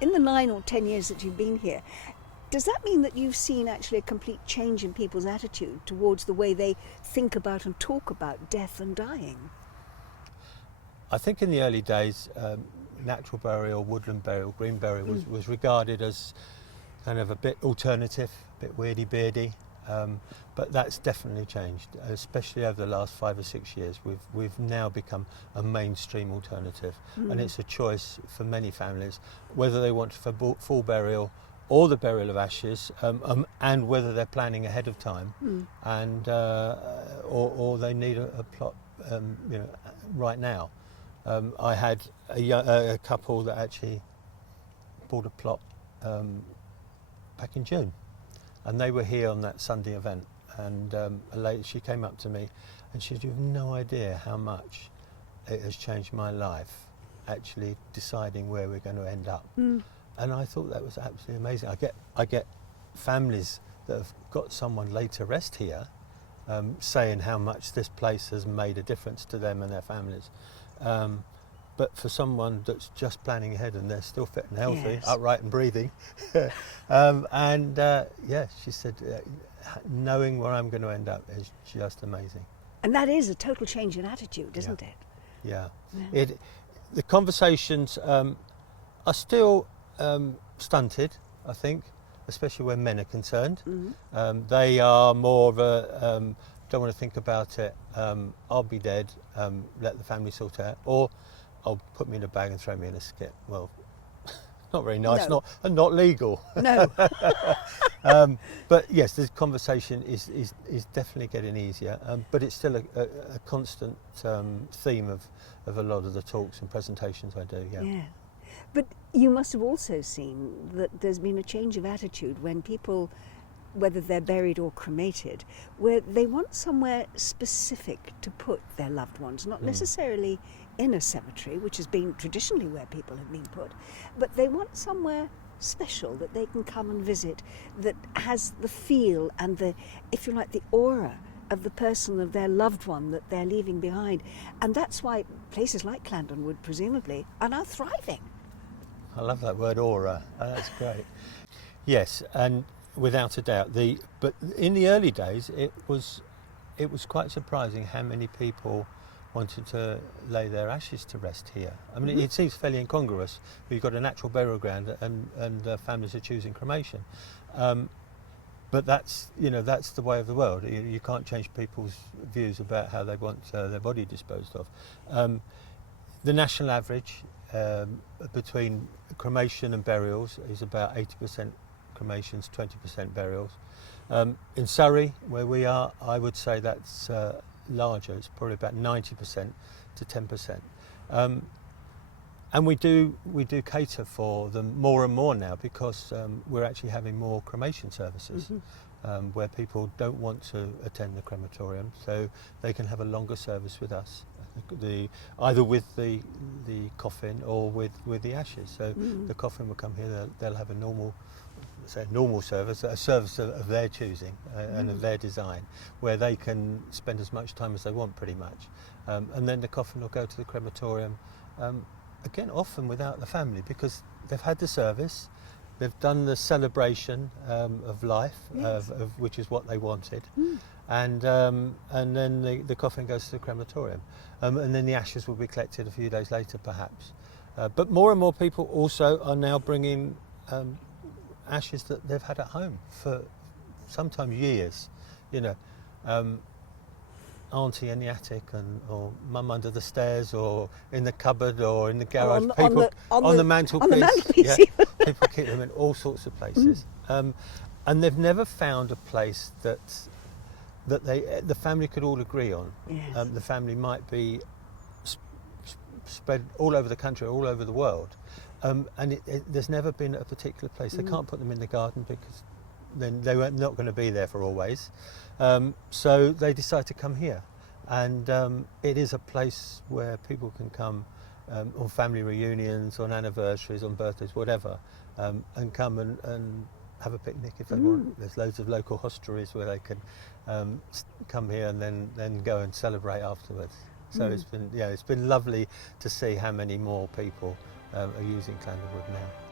In the 9 or 10 years that you've been here, does that mean that you've seen actually a complete change in people's attitude towards the way they think about and talk about death and dying? I think in the early days, natural burial, woodland burial, green burial was regarded as kind of a bit alternative, a bit weirdy-beardy, but that's definitely changed, especially over the last 5 or 6 years. We've now become a mainstream alternative, and it's a choice for many families whether they want for full burial or the burial of ashes, and whether they're planning ahead of time, and or they need a plot, right now. I had a couple that actually bought a plot back in June, and they were here on that Sunday event, and a lady, she came up to me and she said, "You have no idea how much it has changed my life actually deciding where we're going to end up." And I thought that was absolutely amazing. I get families that have got someone laid to rest here, saying how much this place has made a difference to them and their families. But for someone that's just planning ahead and they're still fit and healthy, Yes. upright and breathing, she said, knowing where I'm going to end up is just amazing. And that is a total change in attitude, isn't it? Yeah. The conversations are still stunted, I think, especially when men are concerned. They are more of a, don't want to think about it, I'll be dead, let the family sort out, or I'll put me in a bag and throw me in a skip. Well, not very nice, No. not legal. No. But yes, this conversation is definitely getting easier, but it's still a constant theme of a lot of the talks and presentations I do. Yeah. But you must have also seen that there's been a change of attitude when people, whether they're buried or cremated, where they want somewhere specific to put their loved ones, not necessarily in a cemetery, which has been traditionally where people have been put, but they want somewhere special that they can come and visit, that has the feel and the, if you like, the aura of the person, of their loved one that they're leaving behind. And that's why places like Clandonwood, presumably, are now thriving. I love that word, aura. That's great. Yes, and without a doubt, but in the early days, it was quite surprising how many people wanted to lay their ashes to rest here. I mean, it seems fairly incongruous. You've got a natural burial ground, and families are choosing cremation. But that's the way of the world. You can't change people's views about how they want their body disposed of. The national average between cremation and burials is about 80% cremations, 20% burials. In Surrey, where we are, I would say that's larger. It's probably about 90% to 10%. And we do cater for them more and more now, because we're actually having more cremation services, where people don't want to attend the crematorium, so they can have a longer service with us, either with the coffin or with the ashes. So the coffin will come here, they'll have a normal service, a service of their choosing and of their design, where they can spend as much time as they want, pretty much. And then the coffin will go to the crematorium, again, often without the family, because they've had the service, they've done the celebration of life, of which is what they wanted, and then the coffin goes to the crematorium, and then the ashes will be collected a few days later, perhaps. But more and more people also are now bringing ashes that they've had at home for sometimes years, auntie in the attic, or mum under the stairs, or in the cupboard, or in the garage, on the mantelpiece. People keep them in all sorts of places, and they've never found a place that the family could all agree on. Yes. The family might be spread all over the country, all over the world, and there's never been a particular place. They can't put them in the garden, because then they were not going to be there for always. So they decide to come here, and it is a place where people can come on family reunions, on anniversaries, on birthdays, whatever, and come and have a picnic if they want. There's loads of local hostelries where they can come here and then go and celebrate afterwards. So it's been lovely to see how many more people are using Clandonwood now.